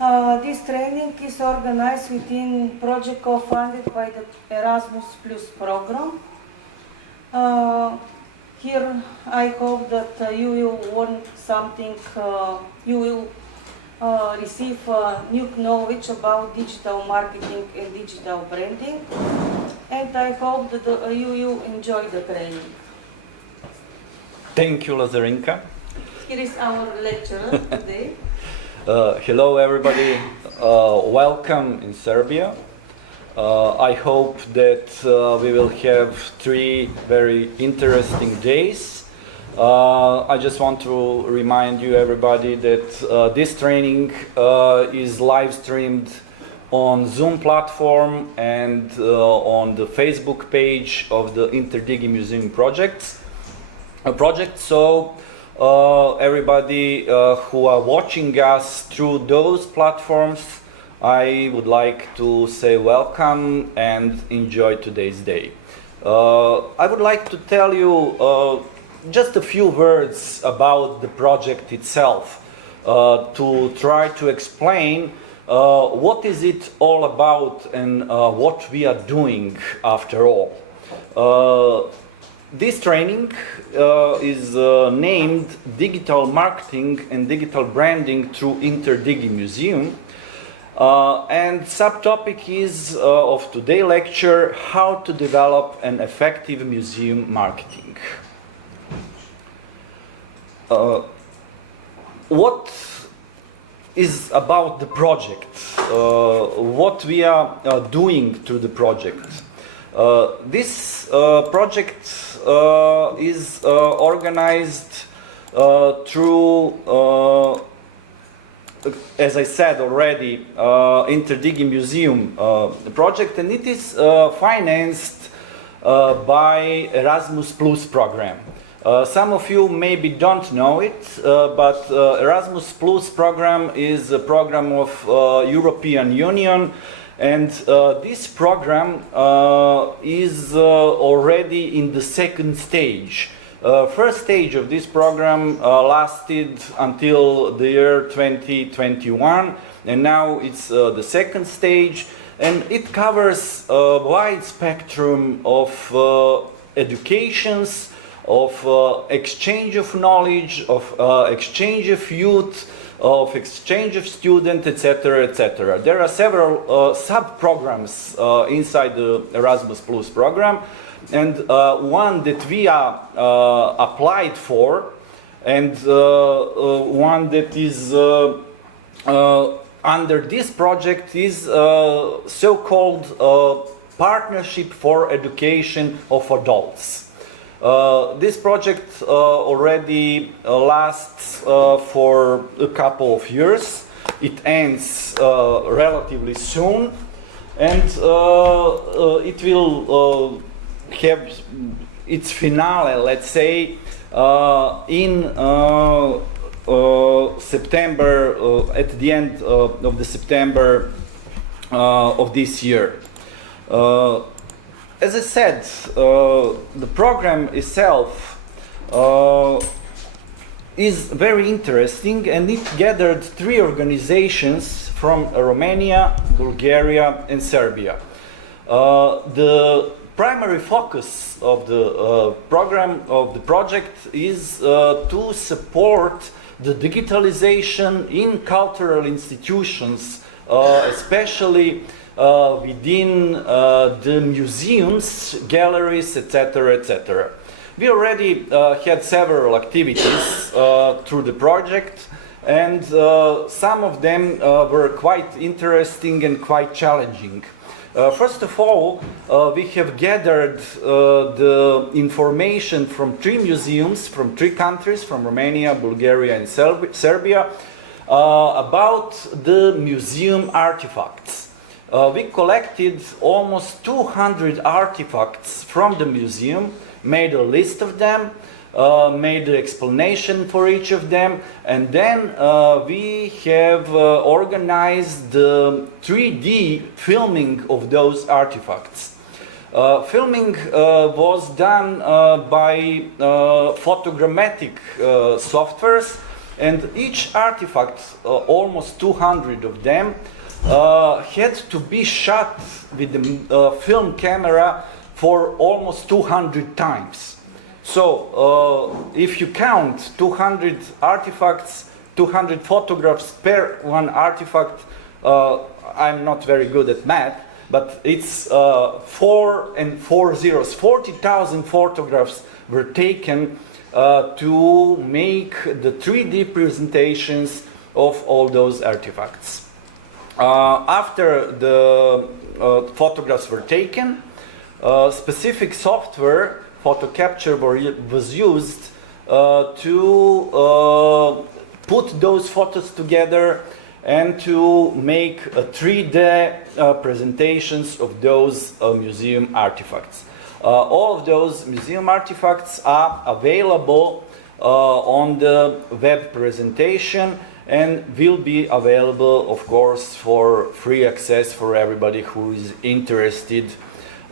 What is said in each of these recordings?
This training is organized within project co-funded by the Erasmus Plus program. Here I hope that you will learn something, you will receive new knowledge about digital marketing and digital branding, and I hope that you will enjoy the training. Thank you, Lazarinka. Here is our lecturer today. Hello everybody, welcome in Serbia. I hope that we will have 3 very interesting days. I just want to remind you everybody that this training is live streamed on Zoom platform and on the Facebook page of the Interdigimuseum project. So everybody who are watching us through those platforms, I would like to say welcome and enjoy today's day. I would like to tell you just a few words about the project itself, to try to explain what is it all about and what we are doing after all. This training is named Digital Marketing and Digital Branding through Interdigimuseum. And subtopic is of today's lecture, how to develop an effective museum marketing. What is about the project? What we are doing through the project? This project is organized through, as I said already, Interdigimuseum project, and it is financed by Erasmus Plus program. Some of you maybe don't know it, but Erasmus Plus program is a program of European Union, and this program is already in the 2nd stage. First stage of this program lasted until the year 2021, and now it's the 2nd stage, and it covers a wide spectrum of educations, of exchange of knowledge, of exchange of youth, of exchange of students, etc., etc. There are several sub-programs inside the Erasmus Plus program, and one that we are applied for, and one that is under this project is so-called Partnership for Education of Adults. This project already lasts for a couple of years. It ends relatively soon, and it will have its finale, let's say, in September, at the end of the September of this year. As I said, the program itself is very interesting, and it gathered 3 organizations from Romania, Bulgaria, and Serbia. The primary focus of the program, of the project, is to support the digitalization in cultural institutions, especially within the museums, galleries, etc., etc. We already had several activities through the project, and some of them were quite interesting and quite challenging. First of all, we have gathered the information from 3 museums, from 3 countries, from Romania, Bulgaria, and Serbia, about the museum artifacts. We collected almost 200 artifacts from the museum, made a list of them, made an explanation for each of them, and then we have organized the 3D filming of those artifacts. Filming was done by photogrammetric softwares, and each artifact, almost 200 of them, had to be shot with the film camera for almost 200 times. So if you count 200 artifacts, 200 photographs per one artifact, I'm not very good at math, but it's 4 and 4 zeros. 40,000 photographs were taken to make the 3D presentations of all those artifacts. After the photographs were taken, specific software, photo capture, was used to put those photos together and to make 3D presentations of those museum artifacts. All of those museum artifacts are available on the web presentation and will be available, of course, for free access for everybody who is interested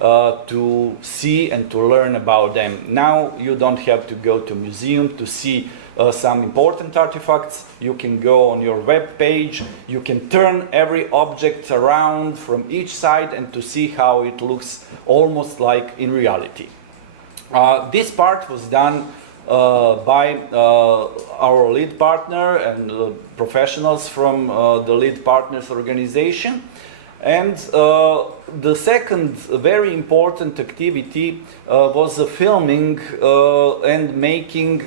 to see and to learn about them. Now you don't have to go to museum to see some important artifacts. You can go on your web page, you can turn every object around from each side and to see how it looks almost like in reality. This part was done by our lead partner and professionals from the lead partners organization. And the second very important activity was the filming and making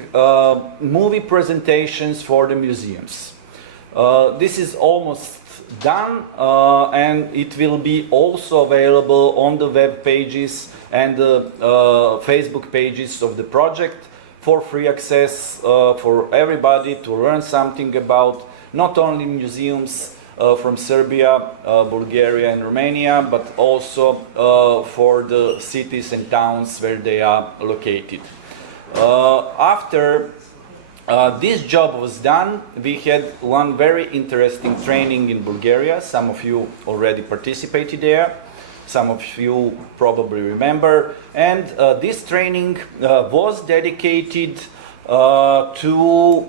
movie presentations for the museums. This is almost done and it will be also available on the web pages and the Facebook pages of the project for free access for everybody to learn something about not only museums from Serbia, Bulgaria and Romania, but also for the cities and towns where they are located. After this job was done, we had one very interesting training in Bulgaria. Some of you already participated there. Some of you probably remember. And this training was dedicated to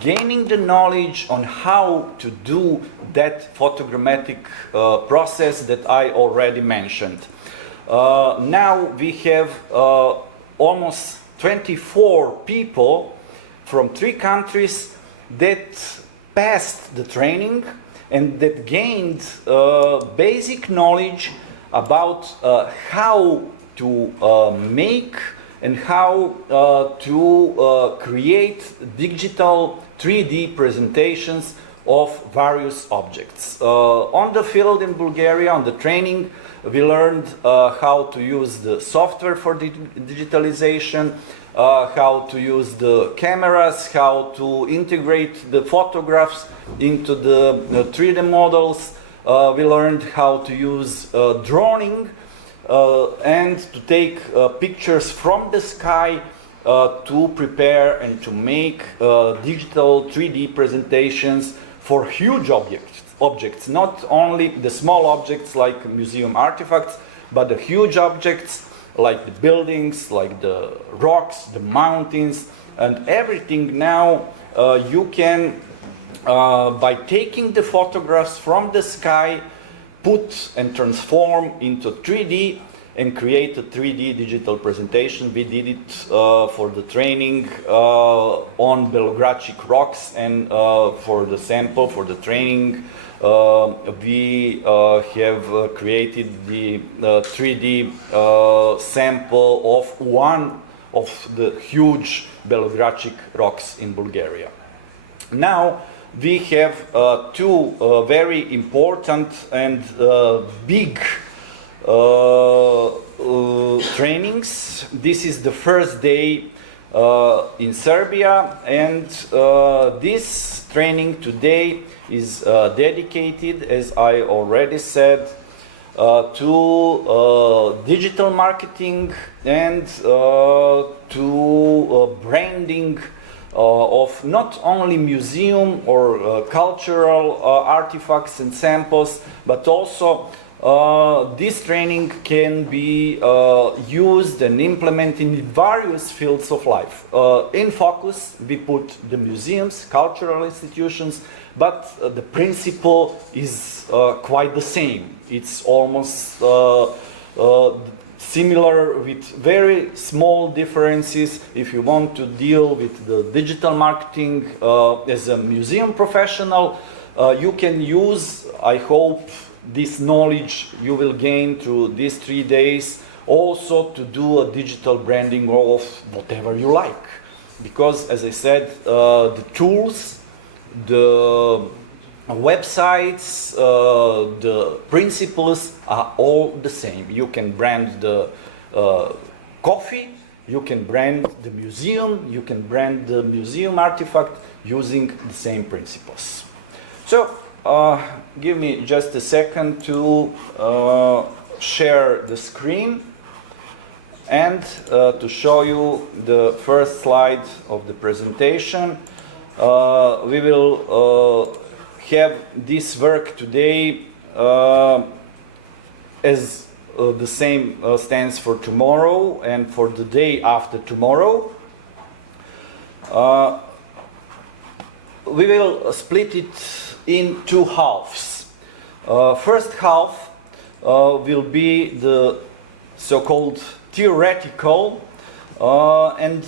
gaining the knowledge on how to do that photogrammetric process that I already mentioned. Now we have almost 24 people from 3 countries that passed the training and that gained basic knowledge about how to make and how to create digital 3D presentations of various objects. On the field in Bulgaria, on the training, we learned how to use the software for digitalization, how to use the cameras, how to integrate the photographs into the 3D models. We learned how to use droning and to take pictures from the sky to prepare and to make digital 3D presentations for huge objects, not only the small objects like museum artifacts, but the huge objects like the buildings, like the rocks, the mountains, and everything. Now you can, by taking the photographs from the sky, put and transform into 3D and create a 3D digital presentation. We did it for the training on Belogradchik rocks, and for the sample, for the training, we have created the 3D sample of one of the huge Belogradchik rocks in Bulgaria. Now we have 2 very important and big trainings. This is the first day in Serbia, and this training today is dedicated, as I already said, to digital marketing and to branding of not only museum or cultural artifacts and samples, but also this training can be used and implemented in various fields of life. In focus, we put the museums, cultural institutions, but the principle is quite the same. It's almost similar with very small differences. If you want to deal with the digital marketing as a museum professional, you can use, I hope, this knowledge you will gain through these 3 days also to do a digital branding of whatever you like. Because, as I said, the tools, the websites, the principles are all the same. You can brand the coffee, you can brand the museum, you can brand the museum artifact using the same principles. So, give me just a second to share the screen and to show you the first slide of the presentation. We will have this work today as the same stands for tomorrow and for the day after tomorrow. We will split it in 2 halves. First half will be the so-called theoretical, and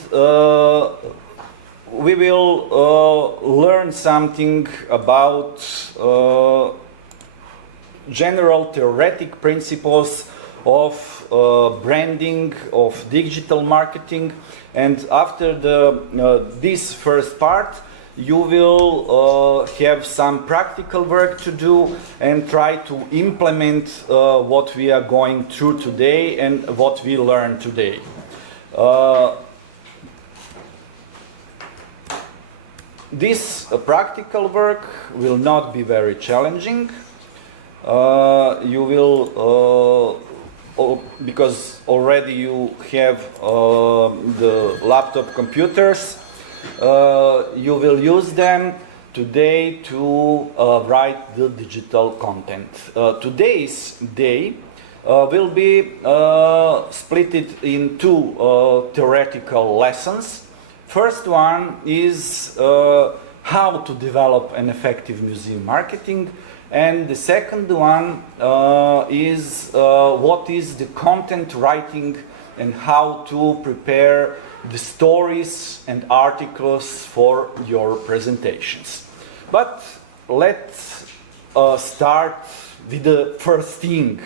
we will learn something about general theoretic principles of branding, of digital marketing, and after this first part, you will have some practical work to do and try to implement what we are going through today and what we learned today. This practical work will not be very challenging. You will, because already you have the laptop computers, you will use them today to write the digital content. Today's day will be split in 2 theoretical lessons. First one is how to develop an effective museum marketing, and the second one is what is the content writing and how to prepare the stories and articles for your presentations. But let's start with the first thing,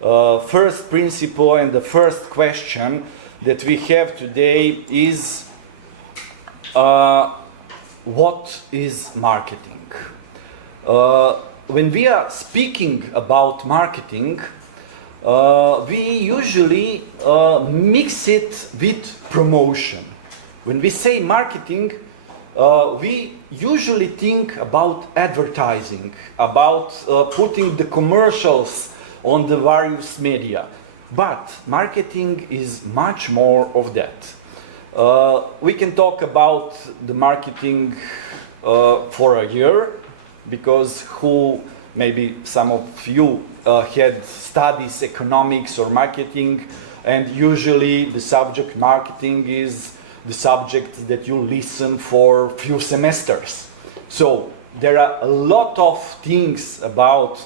first principle, and the first question that we have today is what is marketing? When we are speaking about marketing, we usually mix it with promotion. When we say marketing, we usually think about advertising, about putting the commercials on the various media. But marketing is much more of that. We can talk about the marketing for a year, because maybe some of you had studies economics or marketing, and usually the subject marketing is the subject that you listen for few semesters. So there are a lot of things about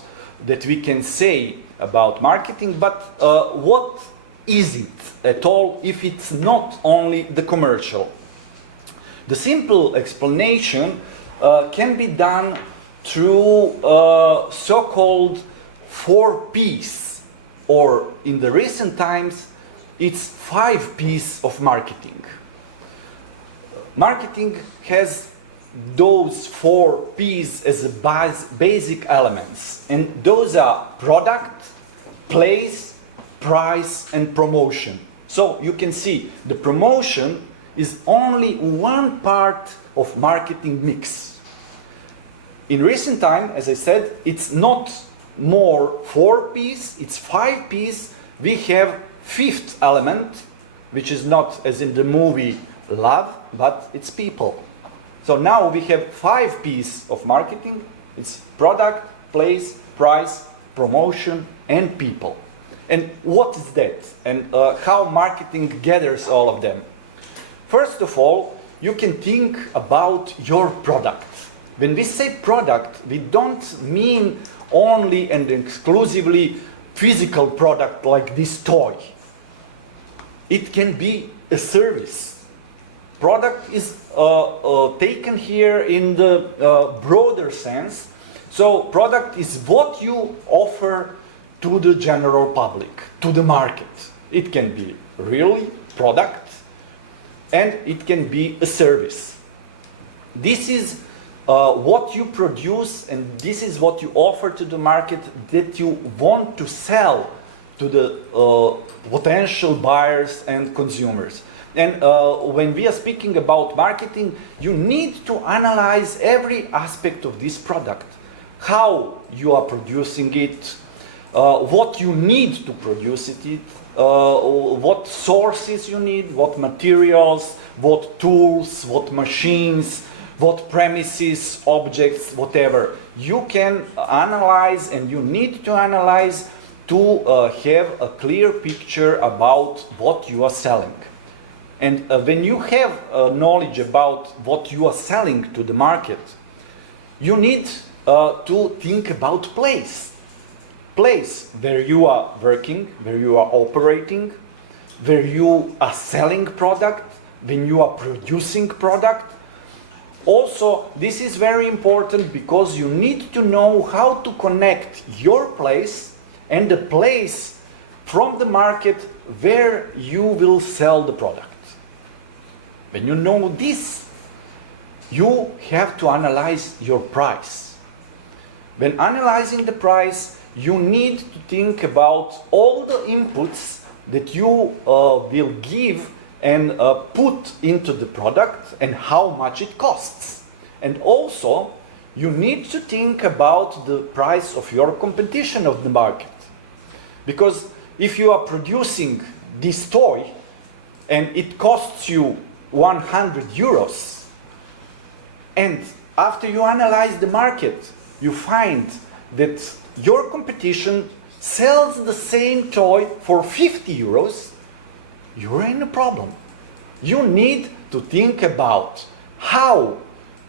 that we can say about marketing, but what is it at all if it's not only the commercial? The simple explanation can be done through so-called 4 P's, or in the recent times, it's 5 P's of marketing. Marketing has those 4 P's as a basic elements, and those are product, place, price, and promotion. So you can see the promotion is only one part of marketing mix. In recent time, as I said, it's not more 4 P's, it's 5 P's. We have 5th element, which is not as in the movie love, but it's people. So now we have 5 P's of marketing. It's product, place, price, promotion, and people. And what is that? And how marketing gathers all of them? First of all, you can think about your product. When we say product, we don't mean only and exclusively physical product like this toy. It can be a service. Product is taken here in the broader sense. So product is what you offer to the general public, to the market. It can be really product, and it can be a service. This is what you produce, and this is what you offer to the market that you want to sell to the potential buyers and consumers. And when we are speaking about marketing, you need to analyze every aspect of this product. How you are producing it, what you need to produce it, what sources you need, what materials, what tools, what machines, what premises, objects, whatever. You can analyze, and you need to analyze to have a clear picture about what you are selling. And when you have knowledge about what you are selling to the market, you need to think about place. Place where you are working, where you are operating, where you are selling product, when you are producing product. Also, this is very important because you need to know how to connect your place and the place from the market where you will sell the product. When you know this, you have to analyze your price. When analyzing the price, you need to think about all the inputs that you will give and put into the product and how much it costs. And also, you need to think about the price of your competition of the market. Because if you are producing this toy and it costs you 100 euros, and after you analyze the market, you find that your competition sells the same toy for 50 euros, you're in a problem. You need to think about how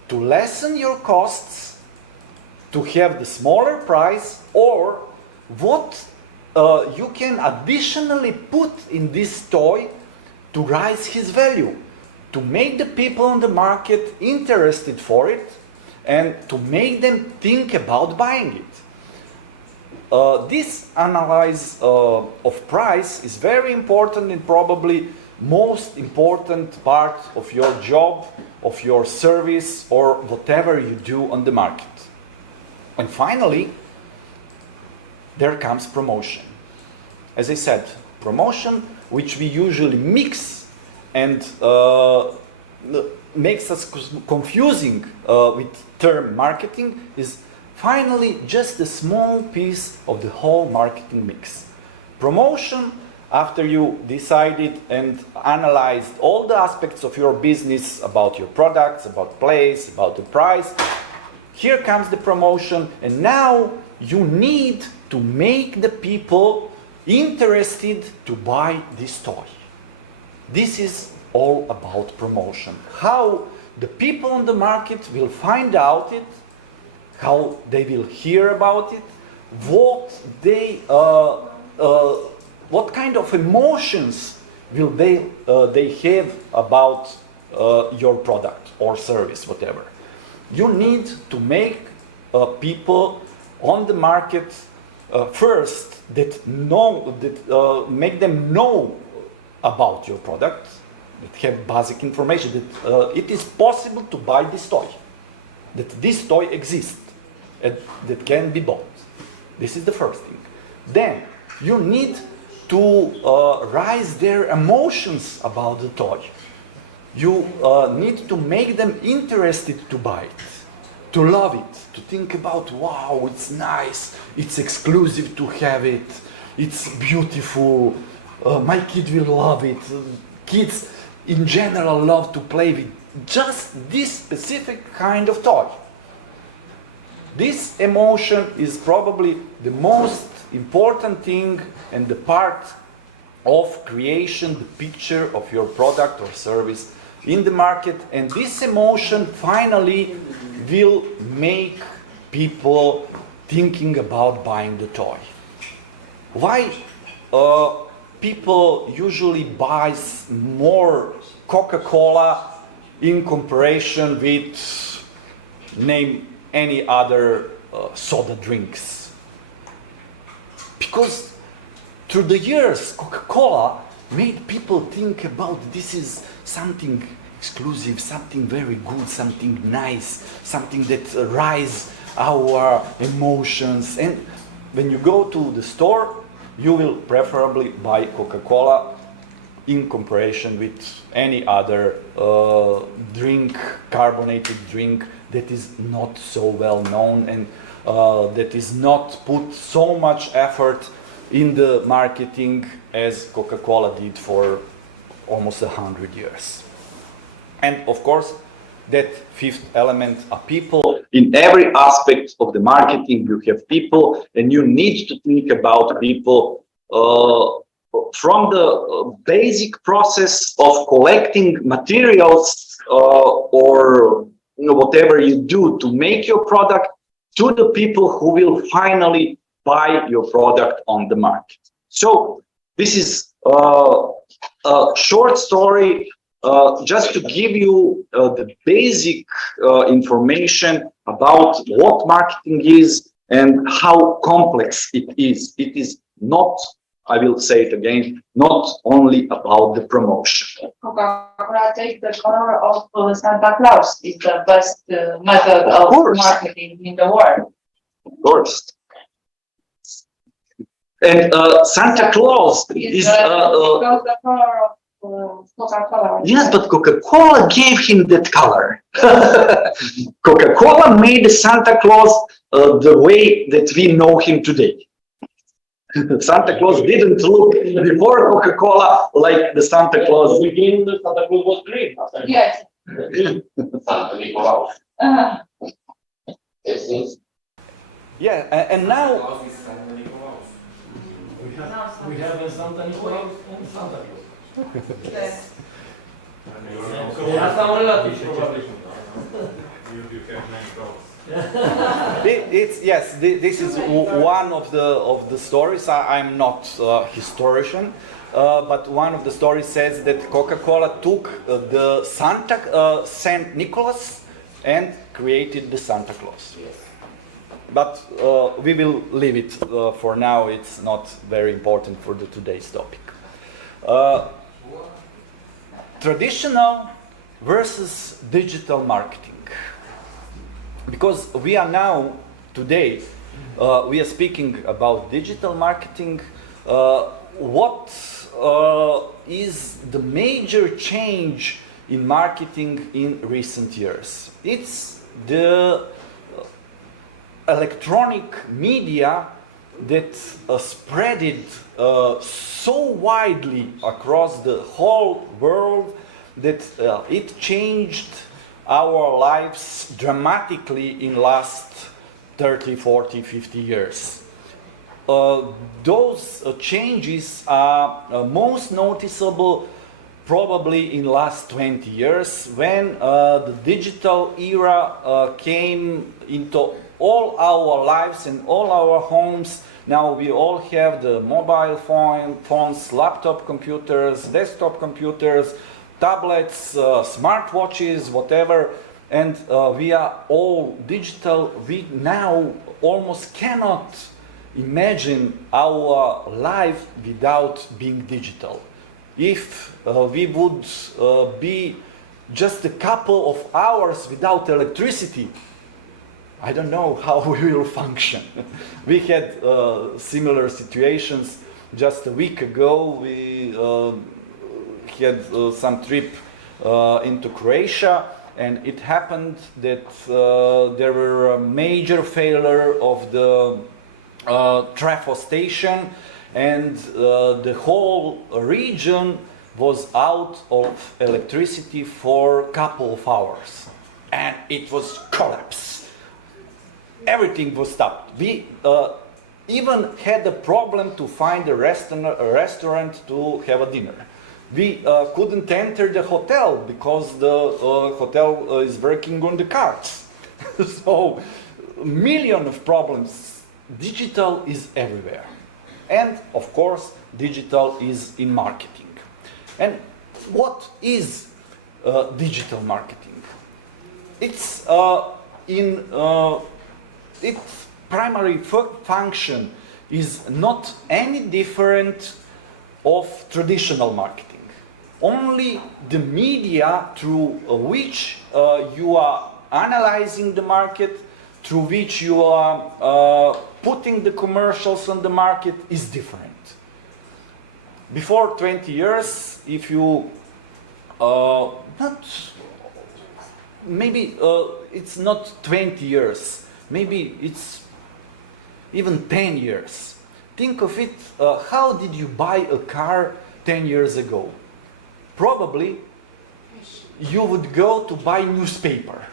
to lessen your costs, to have the smaller price, or what you can additionally put in this toy to raise his value, to make the people on the market interested for it, and to make them think about buying it. This analysis of price is very important and probably most important part of your job, of your service, or whatever you do on the market. And finally, there comes promotion. As I said, promotion, which we usually mix and makes us confusing with term marketing, is finally just a small piece of the whole marketing mix. Promotion, after you decided and analyzed all the aspects of your business, about your products, about place, about the price, here comes the promotion, and now you need to make the people interested to buy this toy. This is all about promotion. How the people on the market will find out it, how they will hear about it, what kind of emotions will they have about your product or service, whatever. You need to make people on the market first make them know about your product, that have basic information, that it is possible to buy this toy, that this toy exists, and that can be bought. This is the first thing. Then you need to raise their emotions about the toy. You need to make them interested to buy it, to love it, to think about, wow, it's nice, it's exclusive to have it, it's beautiful, my kid will love it, kids in general love to play with just this specific kind of toy. This emotion is probably the most important thing and the part of creation, the picture of your product or service in the market, and this emotion finally will make people thinking about buying the toy. Why people usually buy more Coca-Cola in comparison with name any other soda drinks? Because through the years, Coca-Cola made people think about this is something exclusive, something very good, something nice, something that rise our emotions. And when you go to the store, you will preferably buy Coca-Cola in comparison with any other drink, carbonated drink that is not so well known and that is not put so much effort in the marketing as Coca-Cola did for almost 100 years. And of course, that fifth element are people. In every aspect of the marketing, you have people, and you need to think about people from the basic process of collecting materials or whatever you do to make your product, to the people who will finally buy your product on the market. So this is a short story just to give you the basic information about what marketing is and how complex it is. It is not, I will say it again, not only about the promotion. Coca-Cola takes the color of Santa Claus is the best method of marketing in the world. Of course. And Santa Claus is because the color of Coca-Cola. Yes, but Coca-Cola gave him that color. Coca-Cola made Santa Claus the way that we know him today. Santa Claus didn't look before Coca-Cola like the Santa Claus. Begin, the Santa Claus was green. Yes. Santa Nicolaus. Yeah, and now We have a Santa Nicolaus and Santa Claus. Yes. Yeah, some relatives probably. You have many clothes. this is one of the stories. I'm not a historian, but one of the stories says that Coca-Cola took the Saint Nicholas and created the Santa Claus. Yes. But we will leave it for now. It's not very important for today's topic. Traditional versus digital marketing. Because we are now, today, we are speaking about digital marketing. What is the major change in marketing in recent years? It's the electronic media that spreaded so widely across the whole world that it changed our lives dramatically in last 30, 40, 50 years. Those changes are most noticeable probably in last 20 years when the digital era came into all our lives and all our homes. Now we all have the mobile phones, laptop computers, desktop computers, tablets, smartwatches, whatever, and we are all digital. We now almost cannot imagine our life without being digital. If we would be just a couple of hours without electricity, I don't know how we will function. We had similar situations just a week ago. We had some trip into Croatia, and it happened that there were a major failure of the trafo station, and the whole region was out of electricity for a couple of hours, and it was collapse. everything was stopped. We even had a problem to find a restaurant to have a dinner. We couldn't enter the hotel because the hotel is working on the cards. So, million of problems. Digital is everywhere. And, of course, digital is in marketing. And what is digital marketing? Its primary function is not any different of traditional marketing. Only the media through which you are analyzing the market, through which you are putting the commercials on the market is different. Before 20 years, if you it's not 20 years, maybe it's even 10 years. Think of it, how did you buy a car 10 years ago? Probably you would go to buy newspaper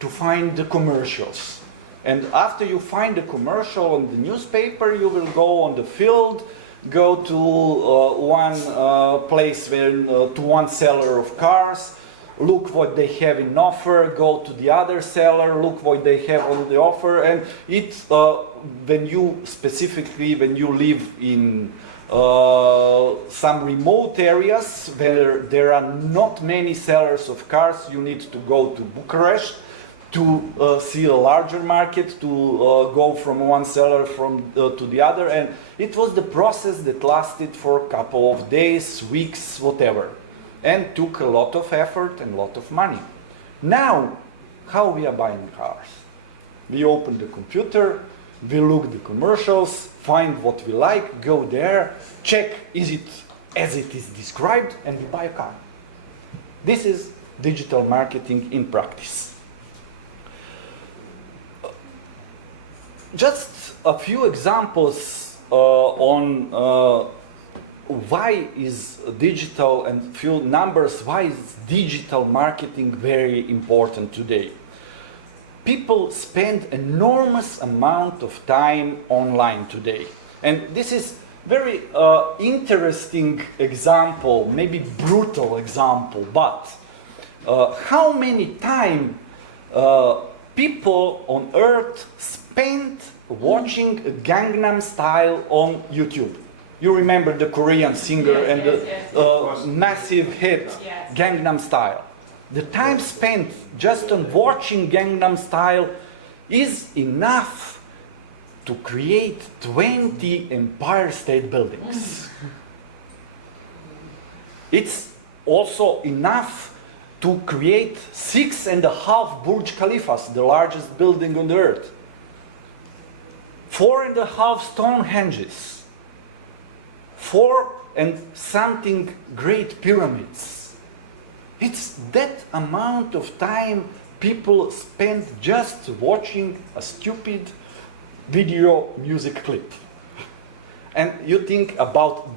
to find the commercials. And after you find the commercial on the newspaper, you will go on the field, go to one place to one seller of cars, look what they have in offer, go to the other seller, look what they have on the offer, and when you live in some remote areas where there are not many sellers of cars, you need to go to Bucharest to see a larger market, to go from one seller to the other, and it was the process that lasted for a couple of days, weeks, whatever, and took a lot of effort and a lot of money. Now, how we are buying cars? We open the computer, we look the commercials, find what we like, go there, check is it as it is described, and we buy a car. This is digital marketing in practice. Just a few examples on why is digital, and few numbers, why is digital marketing very important today. People spend enormous amount of time online today. And this is very interesting example, maybe brutal example, but how many time people on earth spend watching Gangnam Style on YouTube? You remember the Korean singer and the massive hit Gangnam Style. The time spent just on watching Gangnam Style is enough to create 20 Empire State Buildings. It's also enough to create 6.5 Burj Khalifas, the largest building on the earth. 4.5 Stonehenges. 4 and something great pyramids. It's that amount of time people spend just watching a stupid video music clip. And you think about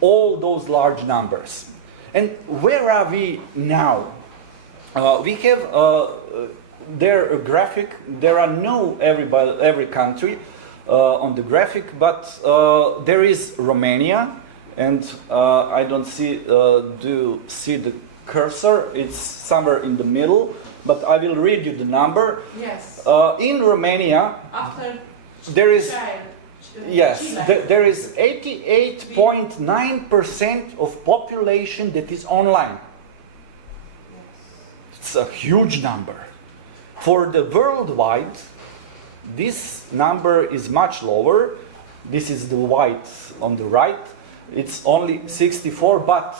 all those large numbers. And where are we now? We have there a graphic. There are no every country on the graphic, but there is Romania. And I don't see, do you see the cursor? It's somewhere in the middle, but I will read you the number. Yes. In Romania, After there is, Chile. there is 88.9% of population that is online. It's a huge number. For the worldwide, this number is much lower. This is the white on the right. It's only 64, but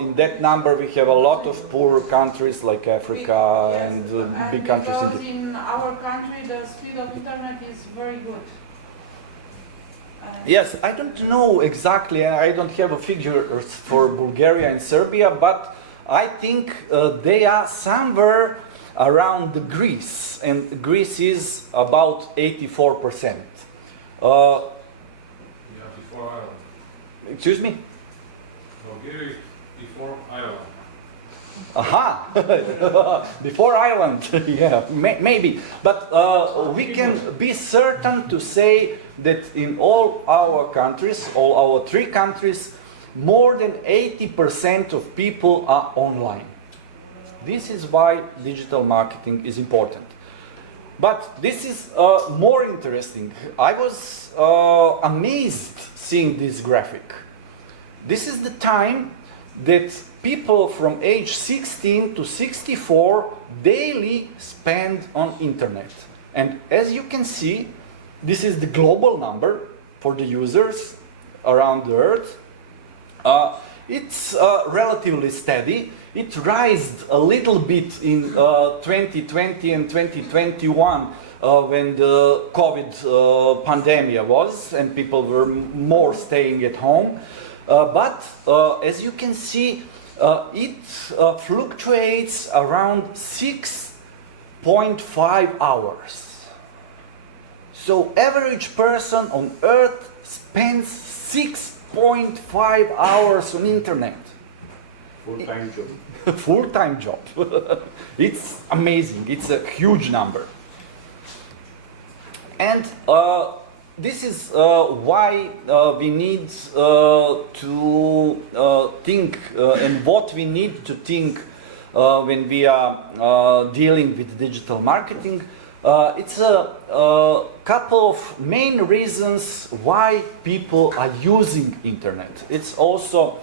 in that number we have a lot of poor countries like Africa and big countries. Because in our country the speed of internet is very good. Yes, I don't know exactly, I don't have a figure for Bulgaria and Serbia, but I think they are somewhere around Greece, and Greece is about 84%. Before Ireland. Excuse me? Bulgaria is before Ireland. Aha! Before Ireland, yeah, maybe. But we can be certain to say that in all our countries, all our 3 countries, more than 80% of people are online. This is why digital marketing is important. But this is more interesting. I was amazed seeing this graphic. This is the time that people from age 16 to 64 daily spend on internet. And as you can see, this is the global number for the users around the earth. It's relatively steady. It rised a little bit in 2020 and 2021 when the COVID pandemic was and people were more staying at home. But as you can see, it fluctuates around 6.5 hours. So average person on earth spends 6.5 hours on internet. Full-time job. Full-time job. It's amazing. It's a huge number. And this is why we need to think and what we need to think when we are dealing with digital marketing. It's a couple of main reasons why people are using internet. It's also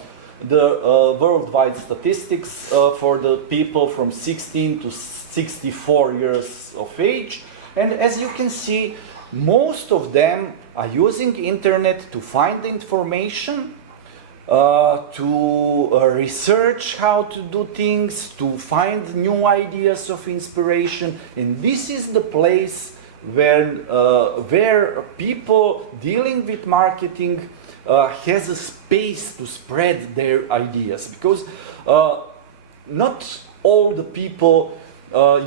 the worldwide statistics for the people from 16 to 64 years of age. And as you can see, most of them are using internet to find information, to research how to do things, to find new ideas of inspiration. And this is the place where people dealing with marketing has a space to spread their ideas. Because not all the people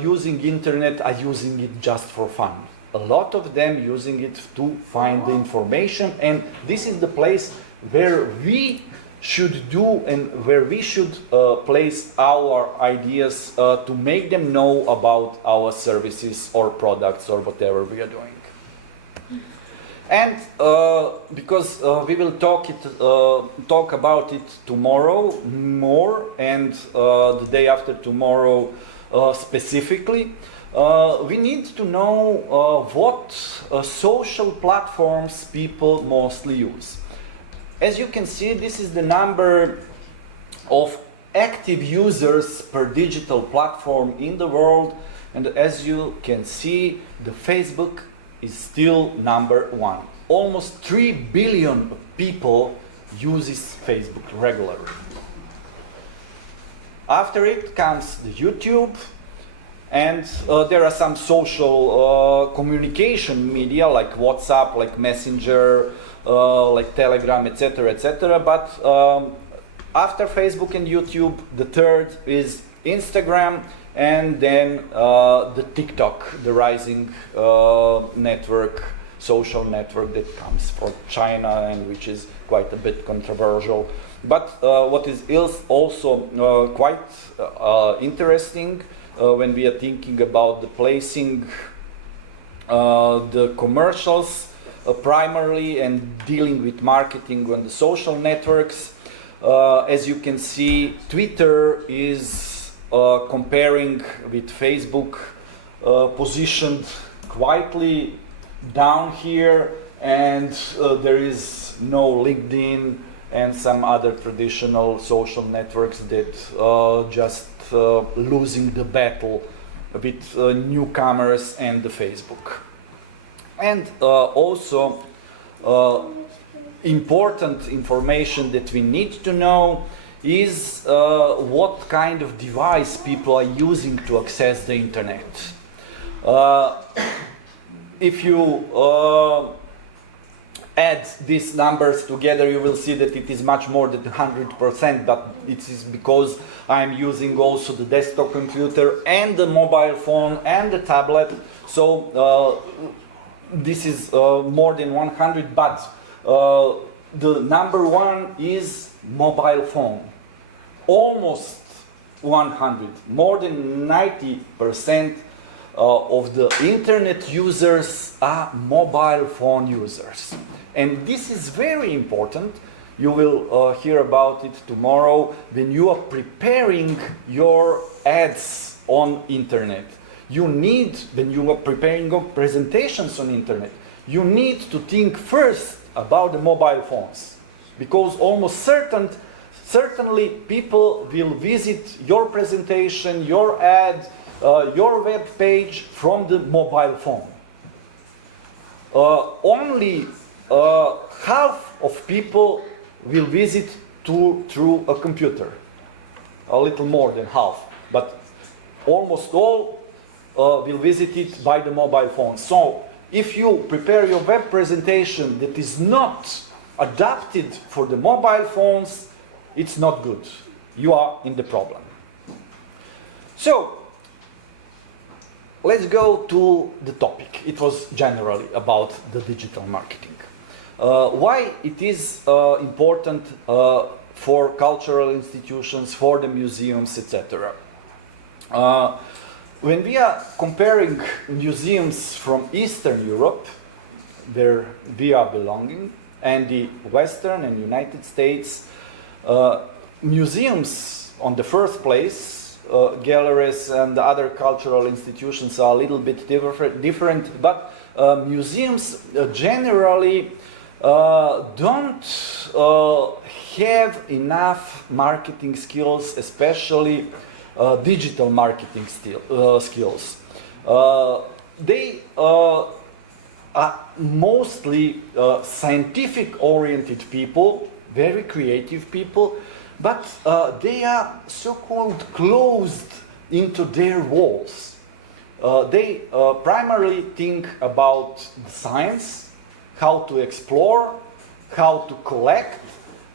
using internet are using it just for fun. A lot of them using it to find the information, and this is the place where we should do and where we should place our ideas to make them know about our services or products or whatever we are doing. And because we will talk about it tomorrow more, and the day after tomorrow specifically, we need to know what social platforms people mostly use. As you can see, this is the number of active users per digital platform in the world, and as you can see, the Facebook is still number 1. Almost 3 billion people uses Facebook regularly. After it comes the YouTube, and there are some social communication media like WhatsApp, like Messenger, like Telegram, etc., etc. But after Facebook and YouTube, the third is Instagram, and then the TikTok, the rising network, social network that comes from China and which is quite a bit controversial. But what is also quite interesting when we are thinking about the placing the commercials primarily and dealing with marketing on the social networks. As you can see, Twitter is comparing with Facebook, positioned quietly down here, and there is no LinkedIn and some other traditional social networks that just losing the battle with newcomers and the Facebook. And also important information that we need to know is what kind of device people are using to access the internet. If you add these numbers together, you will see that it is much more than 100%, but it is because I'm using also the desktop computer and the mobile phone and the tablet. So this is more than 100, but the number 1 is mobile phone. Almost 100. More than 90% of the internet users are mobile phone users. And this is very important. You will hear about it tomorrow when you are preparing your ads on internet. You need, when you are preparing your presentations on internet, you need to think first about the mobile phones. Because almost certainly people will visit your presentation, your ad, your web page from the mobile phone. Only half of people will visit through a computer. A little more than half, but almost all will visit it by the mobile phone. So if you prepare your web presentation that is not adapted for the mobile phones, it's not good. You are in the problem. So let's go to the topic. It was generally about the digital marketing. Why it is important for cultural institutions, for the museums, etc. When we are comparing museums from Eastern Europe, where we are belonging, and the Western and United States, museums on the first place, galleries and other cultural institutions are a little bit different, but museums generally don't have enough marketing skills, especially digital marketing skills. They are mostly scientific-oriented people, very creative people, but they are so-called closed into their walls. They primarily think about the science, how to explore, how to collect,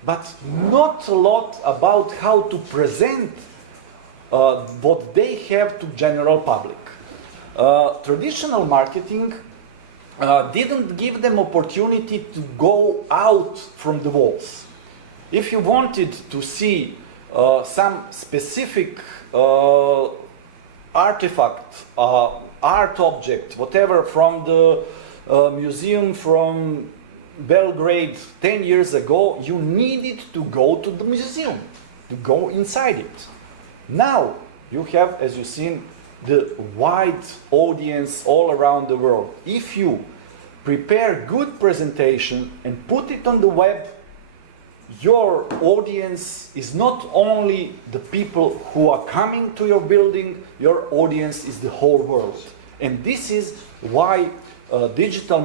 but not a lot about how to present what they have to general public. Traditional marketing didn't give them opportunity to go out from the walls. If you wanted to see some specific artifact, art object, whatever, from the museum from Belgrade 10 years ago, you needed to go to the museum, to go inside it. Now you have, as you've seen, the wide audience all around the world. If you prepare good presentation and put it on the web, your audience is not only the people who are coming to your building, your audience is the whole world. And this is why digital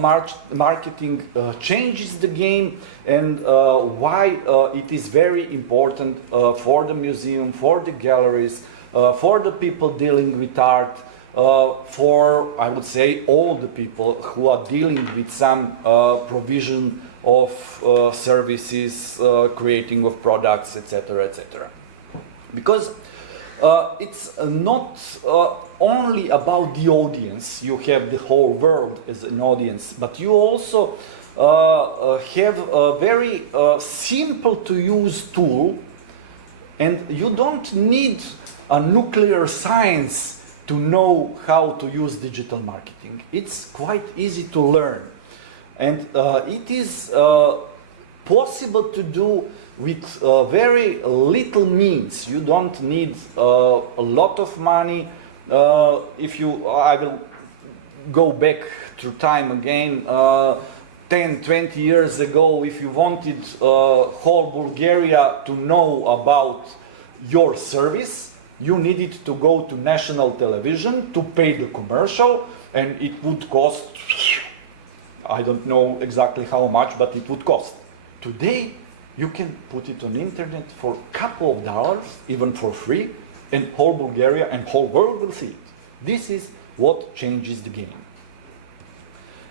marketing changes the game, and why it is very important for the museum, for the galleries, for the people dealing with art, for, I would say, all the people who are dealing with some provision of services, creating of products, etc., etc. Because it's not only about the audience. You have the whole world as an audience, but you also have a very simple to use tool, and you don't need a nuclear science to know how to use digital marketing. It's quite easy to learn, and it is possible to do with very little means. You don't need a lot of money. I will go back through time again. 10, 20 years ago, if you wanted whole Bulgaria to know about your service, you needed to go to national television to pay the commercial, and it would cost, I don't know exactly how much, but it would cost. Today, you can put it on the internet for a couple of dollars, even for free, and whole Bulgaria and whole world will see it. This is what changes the game.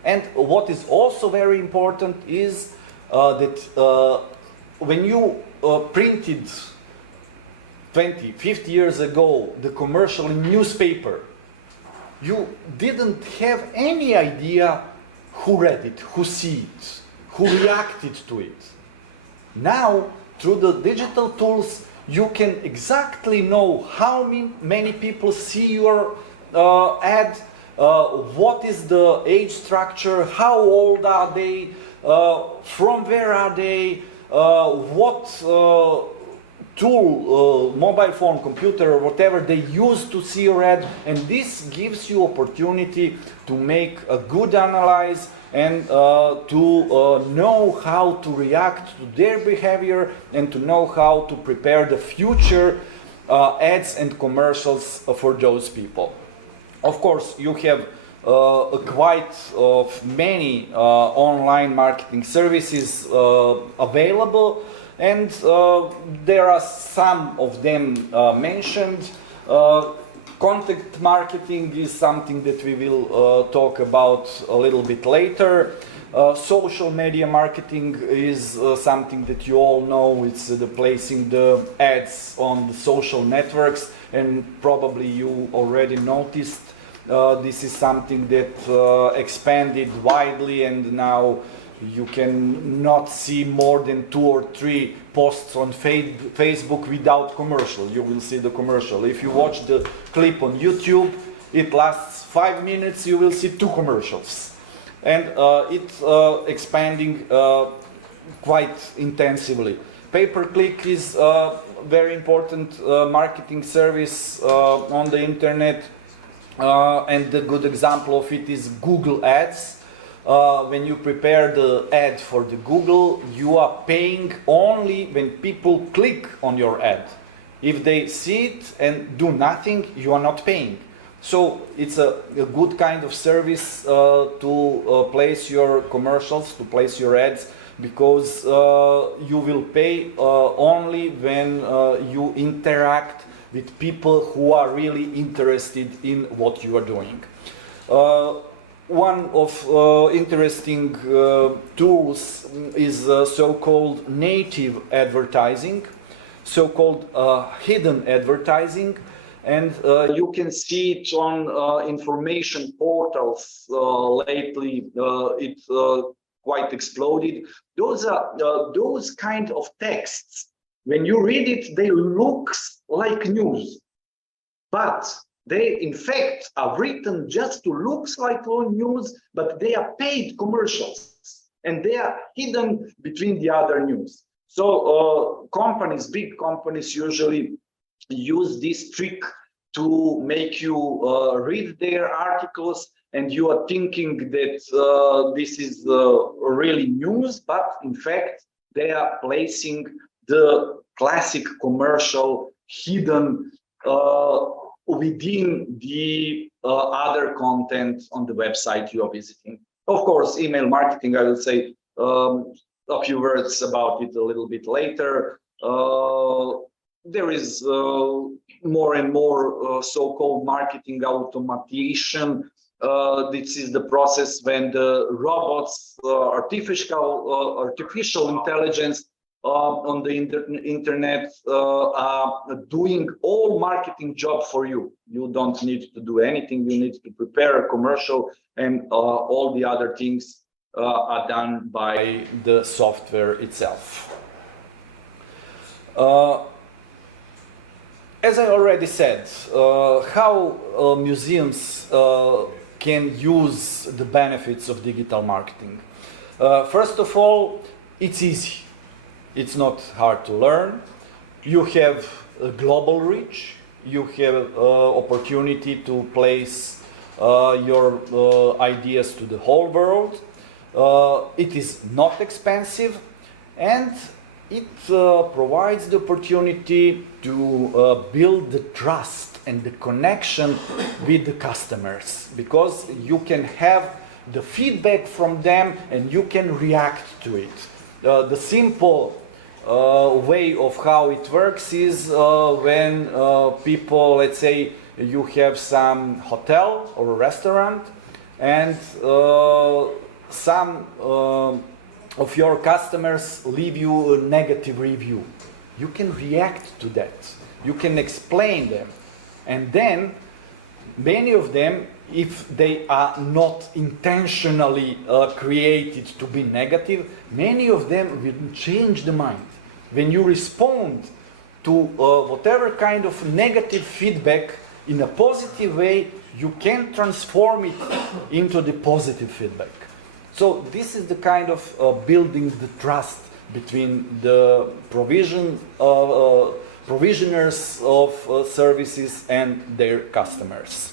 And what is also very important is that when you printed 20, 50 years ago the commercial in newspaper, you didn't have any idea who read it, who see it, who reacted to it. Now, through the digital tools, you can exactly know how many people see your ad, what is the age structure, how old are they, from where are they, what tool, mobile phone, computer, or whatever they use to see your ad, and this gives you opportunity to make a good analysis and to know how to react to their behavior and to know how to prepare the future ads and commercials for those people. Of course, you have quite many online marketing services available, and there are some of them mentioned. Content marketing is something that we will talk about a little bit later. Social media marketing is something that you all know. It's the placing the ads on the social networks, and probably you already noticed this is something that expanded widely, and now you can not see more than 2 or 3 posts on Facebook without commercial. You will see the commercial. If you watch the clip on YouTube, it lasts 5 minutes, you will see 2 commercials. And it's expanding quite intensively. Pay-per-click is a very important marketing service on the internet, and a good example of it is Google Ads. When you prepare the ad for the Google, you are paying only when people click on your ad. If they see it and do nothing, you are not paying. So it's a good kind of service to place your commercials, to place your ads, because you will pay only when you interact with people who are really interested in what you are doing. One of interesting tools is so-called native advertising, so-called hidden advertising, and you can see it on information portals lately. It quite exploded. Those are those kind of texts. When you read it, they look like news, but they, in fact, are written just to look like news, but they are paid commercials, and they are hidden between the other news. So companies, big companies, usually use this trick to make you read their articles, and you are thinking that this is really news, but in fact, they are placing the classic commercial hidden within the other content on the website you are visiting. Of course, email marketing, I will say a few words about it a little bit later. There is more and more so-called marketing automation. This is the process when the robots, artificial intelligence on the internet are doing all marketing job for you. You don't need to do anything. You need to prepare a commercial, and all the other things are done by the software itself. As I already said, how museums can use the benefits of digital marketing. First of all, it's easy. It's not hard to learn. You have a global reach. You have opportunity to place your ideas to the whole world. It is not expensive, and it provides the opportunity to build the trust and the connection with the customers, because you can have the feedback from them and you can react to it. The simple way of how it works is when people, let's say you have some hotel or a restaurant, and some of your customers leave you a negative review. You can react to that. You can explain them. And then many of them, if they are not intentionally created to be negative, many of them will change the mind. When you respond to whatever kind of negative feedback in a positive way, you can transform it into the positive feedback. So this is the kind of building the trust between the provisioners of services and their customers.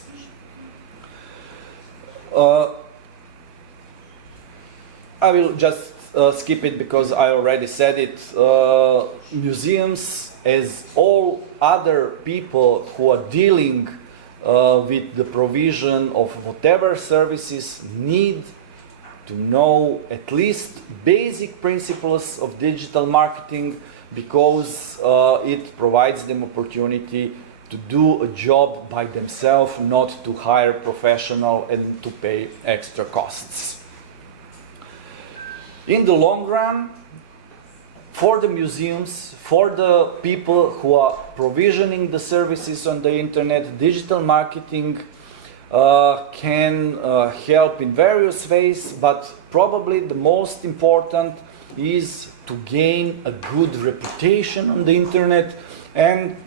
I will just skip it because I already said it. Museums, as all other people who are dealing with the provision of whatever services, need to know at least basic principles of digital marketing, because it provides them opportunity to do a job by themselves, not to hire professional and to pay extra costs. In the long run, for the museums, for the people who are provisioning the services on the internet, digital marketing can help in various ways, but probably the most important is to gain a good reputation on the internet and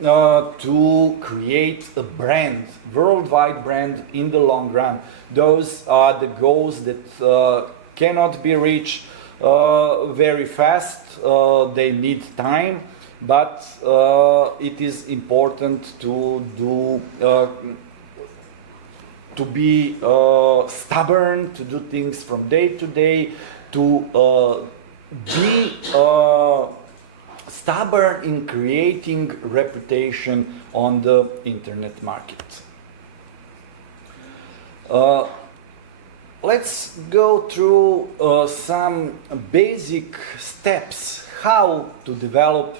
to create a brand, worldwide brand in the long run. Those are the goals that cannot be reached very fast. They need time, but it is important to do to be stubborn, to do things from day to day, to be stubborn in creating reputation on the internet market. Let's go through some basic steps how to develop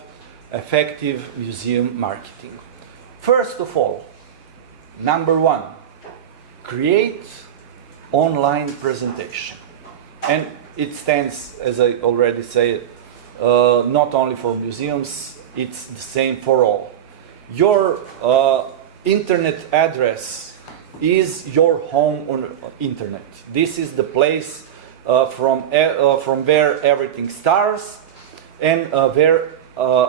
effective museum marketing. First of all, number one, create online presentation. And it stands, as I already said, not only for museums, it's the same for all. Your internet address is your home on internet. This is the place from where everything starts and where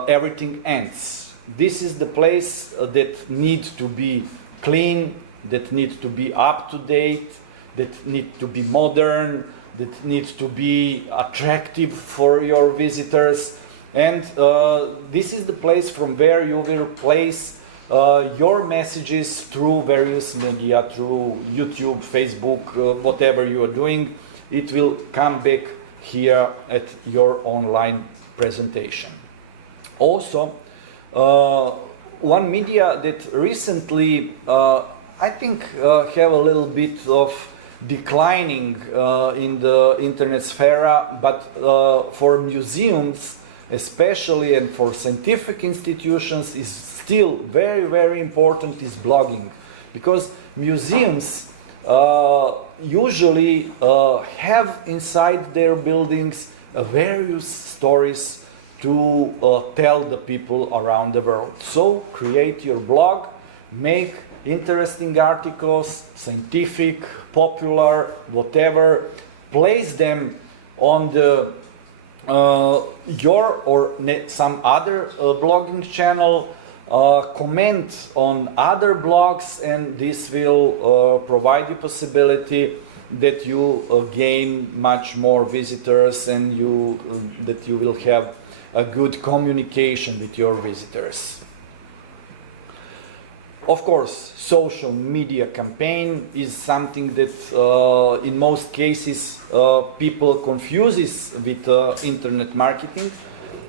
everything ends. This is the place that needs to be clean, that needs to be up to date, that needs to be modern, that needs to be attractive for your visitors. And this is the place from where you will place your messages through various media, through YouTube, Facebook, whatever you are doing. It will come back here at your online presentation. Also, one media that recently I think have a little bit of declining in the internet sphere, but for museums especially and for scientific institutions is still very, very important is blogging, because museums usually have inside their buildings various stories to tell the people around the world. So create your blog, make interesting articles, scientific, popular, whatever, place them on the your or some other blogging channel, comment on other blogs, and this will provide you possibility that you gain much more visitors and that you will have a good communication with your visitors. Of course, social media campaign is something that in most cases people confuses with internet marketing.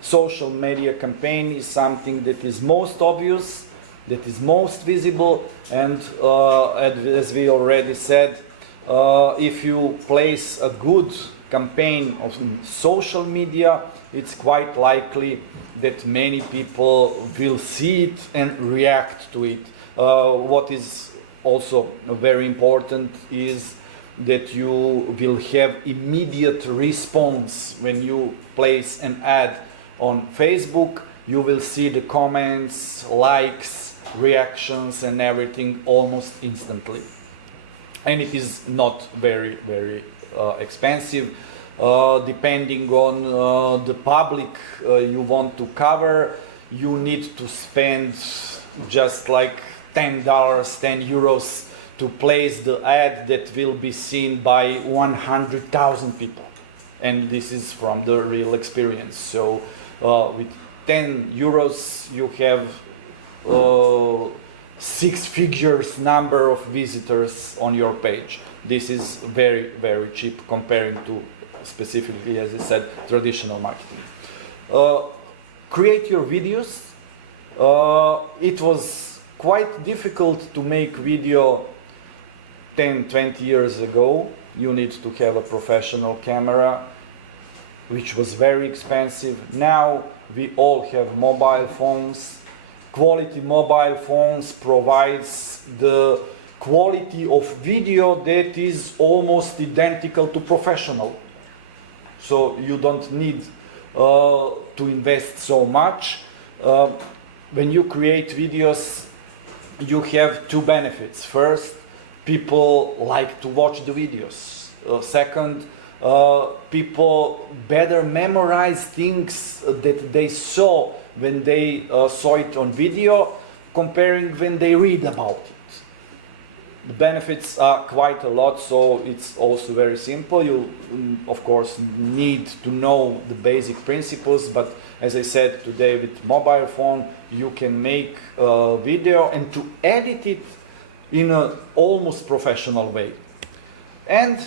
Social media campaign is something that is most obvious, that is most visible, and as we already said, if you place a good campaign of social media, it's quite likely that many people will see it and react to it. What is also very important is that you will have immediate response when you place an ad on Facebook. You will see the comments, likes, reactions and everything almost instantly. And it is not very, very expensive. Depending on the public you want to cover, you need to spend just like $10, €10 to place the ad that will be seen by 100,000 people. And this is from the real experience. So with €10, you have 6 figures number of visitors on your page. This is very, very cheap comparing to specifically, as I said, traditional marketing. Create your videos. It was quite difficult to make video 10, 20 years ago. You need to have a professional camera, which was very expensive. Now we all have mobile phones. Quality mobile phones provides the quality of video that is almost identical to professional. So you don't need to invest so much. When you create videos, you have 2 benefits. First, people like to watch the videos. Second, people better memorize things that they saw when they saw it on video, comparing when they read about it. The benefits are quite a lot, so it's also very simple. You, of course, need to know the basic principles, but as I said today, with mobile phone, you can make a video and to edit it in an almost professional way. And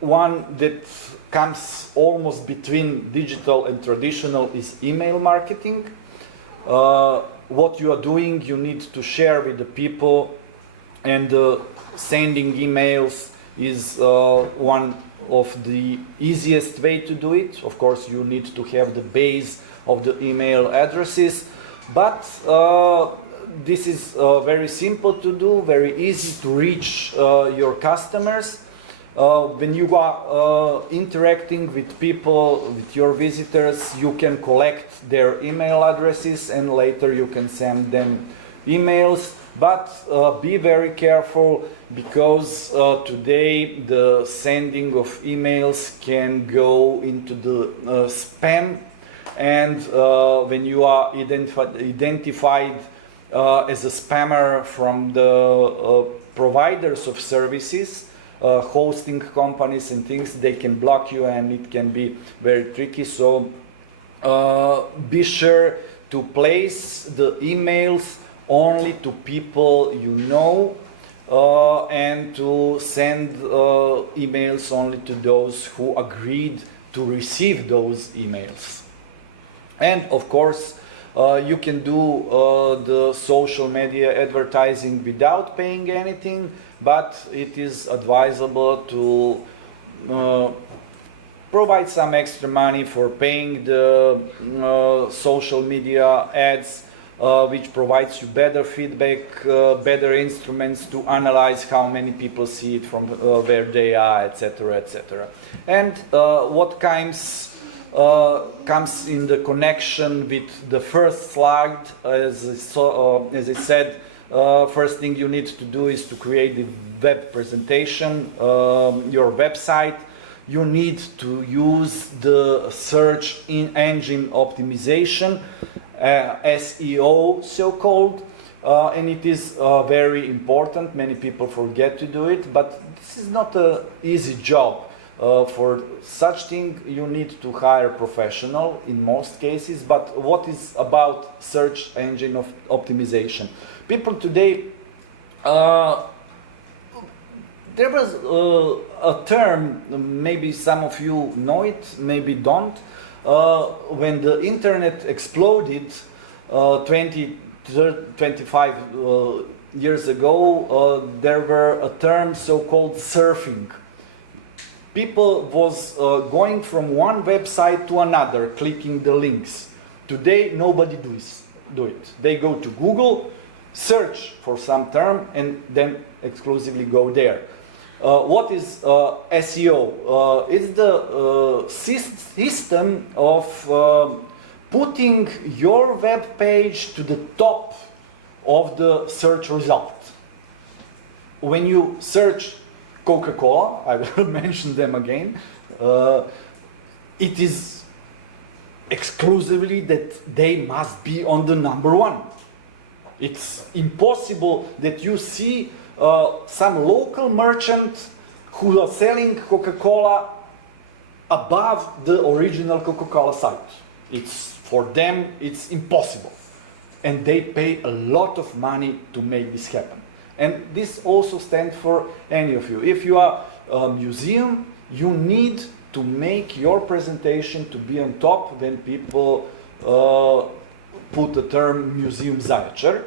one that comes almost between digital and traditional is email marketing. What you are doing, you need to share with the people, and sending emails is one of the easiest way to do it. Of course, you need to have the base of the email addresses, but this is very simple to do, very easy to reach your customers. When you are interacting with people, with your visitors, you can collect their email addresses and later you can send them emails. But be very careful, because today the sending of emails can go into the spam, and when you are identified as a spammer from the providers of services, hosting companies and things, they can block you and it can be very tricky. So be sure to place the emails only to people you know, and to send emails only to those who agreed to receive those emails. And of course, you can do the social media advertising without paying anything, but it is advisable to provide some extra money for paying the social media ads, which provides you better feedback, better instruments to analyze how many people see it from where they are, etc., etc. And what comes in the connection with the first slide, as I said, first thing you need to do is to create the web presentation, your website. You need to use the search engine optimization, SEO so-called, and it is very important. Many people forget to do it, but this is not an easy job. For such thing you need to hire a professional in most cases. But what is about search engine optimization? People today, there was a term, maybe some of you know it, maybe don't. When the internet exploded 20, 25 years ago, there were a term so-called surfing. People was going from one website to another, clicking the links. Today, nobody do it. They go to Google, search for some term, and then exclusively go there. What is SEO? It's the system of putting your web page to the top of the search result. When you search Coca-Cola, I will mention them again, it is exclusively that they must be on the number one. It's impossible that you see some local merchant who are selling Coca-Cola above the original Coca-Cola site. It's, for them, it's impossible. And they pay a lot of money to make this happen. And this also stands for any of you. If you are a museum, you need to make your presentation to be on top when people put the term museum Zajačar.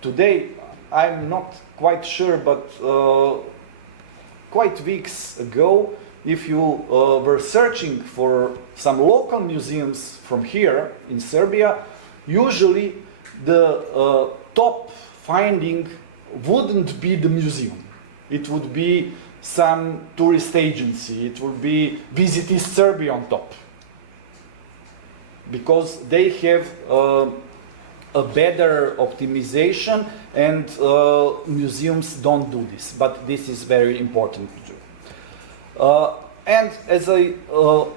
Today, I'm not quite sure, but quite weeks ago, if you were searching for some local museums from here in Serbia, usually the top finding wouldn't be the museum. It would be some tourist agency. It would be Visit East Serbia on top. Because they have a better optimization, and museums don't do this. But this is very important to do. And as I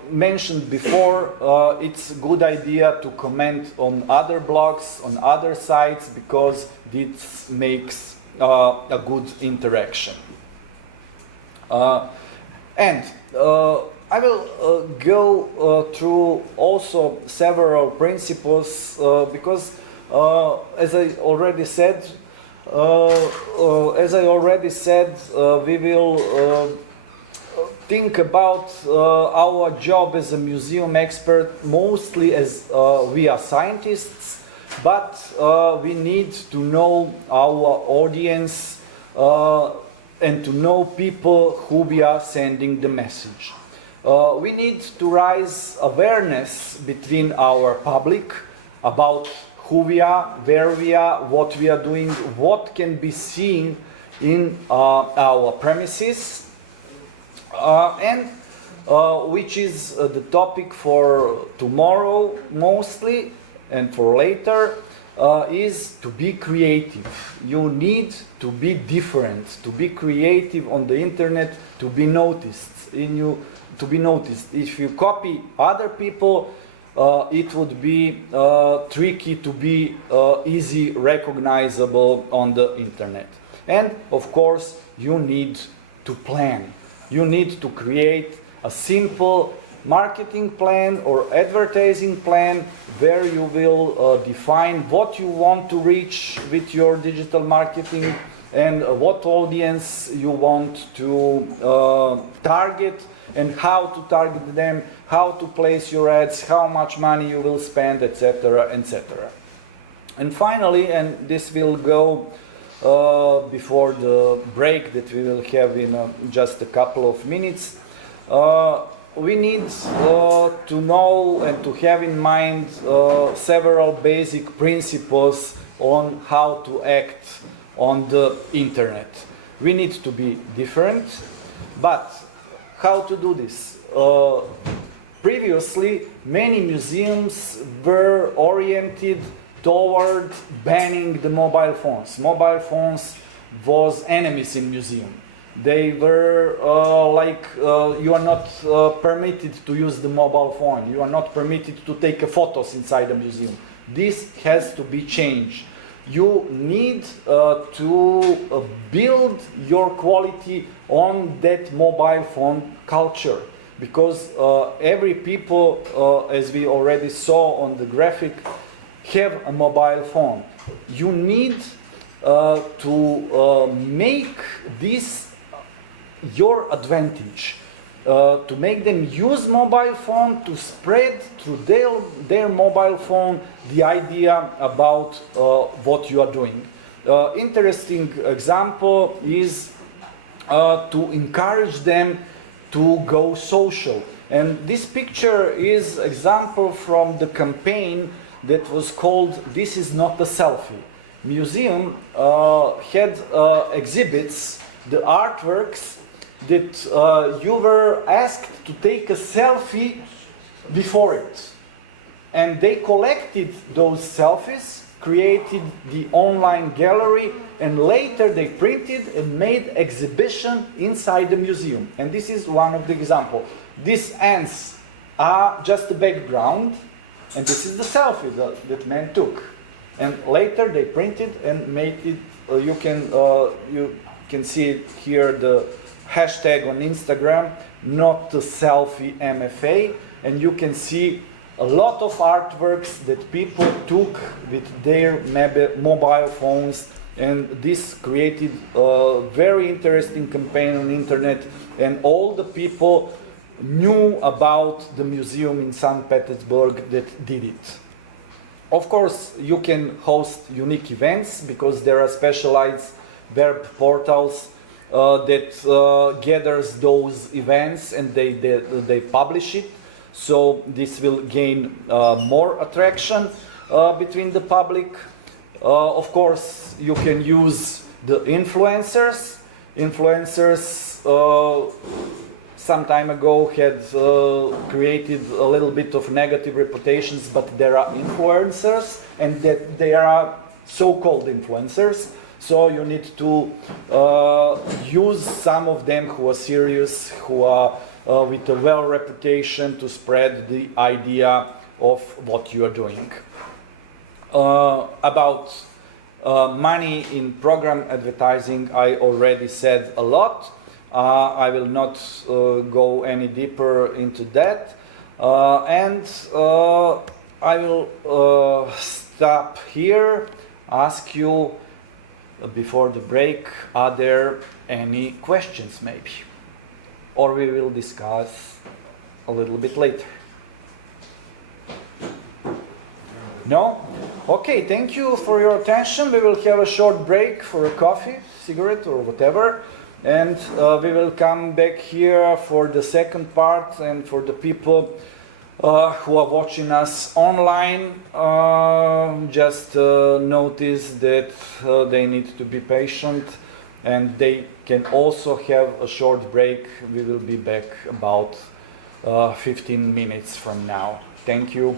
mentioned before, it's a good idea to comment on other blogs, on other sites, because this makes a good interaction. And I will go through also several principles because, as I already said, we will think about our job as a museum expert mostly as we are scientists, but we need to know our audience and to know people who we are sending the message. We need to raise awareness between our public about who we are, where we are, what we are doing, what can be seen in our premises, and which is the topic for tomorrow mostly, and for later, is to be creative. You need to be different, to be creative on the internet, to be noticed. If you copy other people, it would be tricky to be easy recognizable on the internet. And of course, you need to plan. You need to create a simple marketing plan or advertising plan where you will define what you want to reach with your digital marketing and what audience you want to target and how to target them, how to place your ads, how much money you will spend, etc., etc. And finally, and this will go before the break that we will have in just a couple of minutes, we need to know and to have in mind several basic principles on how to act on the internet. We need to be different, but how to do this? Previously, many museums were oriented toward banning the mobile phones. Mobile phones was enemies in museum. They were you are not permitted to use the mobile phone. You are not permitted to take photos inside the museum. This has to be changed. You need to build your quality on that mobile phone culture, because every people, as we already saw on the graphic, have a mobile phone. You need to make this your advantage, to make them use mobile phone, to spread through their mobile phone the idea about what you are doing. Interesting example is to encourage them to go social. And this picture is example from the campaign that was called "This is not a selfie." Museum had exhibits, the artworks that you were asked to take a selfie before it. And they collected those selfies, created the online gallery, and later they printed and made exhibition inside the museum. And this is one of the examples. This ends are just the background, and this is the selfie that man took. And later they printed and made it. You can see it here, the hashtag on Instagram, not the selfie MFA, and you can see a lot of artworks that people took with their mobile phones, and this created a very interesting campaign on the internet, and all the people knew about the museum in St. Petersburg that did it. Of course, you can host unique events because there are specialized web portals that gathers those events and they publish it. So this will gain more attraction between the public. Of course, you can use the influencers. Influencers some time ago had created a little bit of negative reputations, but there are influencers, and that they are so-called influencers. So you need to use some of them who are serious, who are with a well reputation to spread the idea of what you are doing. About money in program advertising, I already said a lot. I will not go any deeper into that. And I will stop here, ask you before the break, are there any questions maybe? Or we will discuss a little bit later. No? Okay, thank you for your attention. We will have a short break for a coffee, cigarette or whatever. And we will come back here for the second part, and for the people who are watching us online, just notice that they need to be patient, and they can also have a short break. We will be back about 15 minutes from now. Thank you.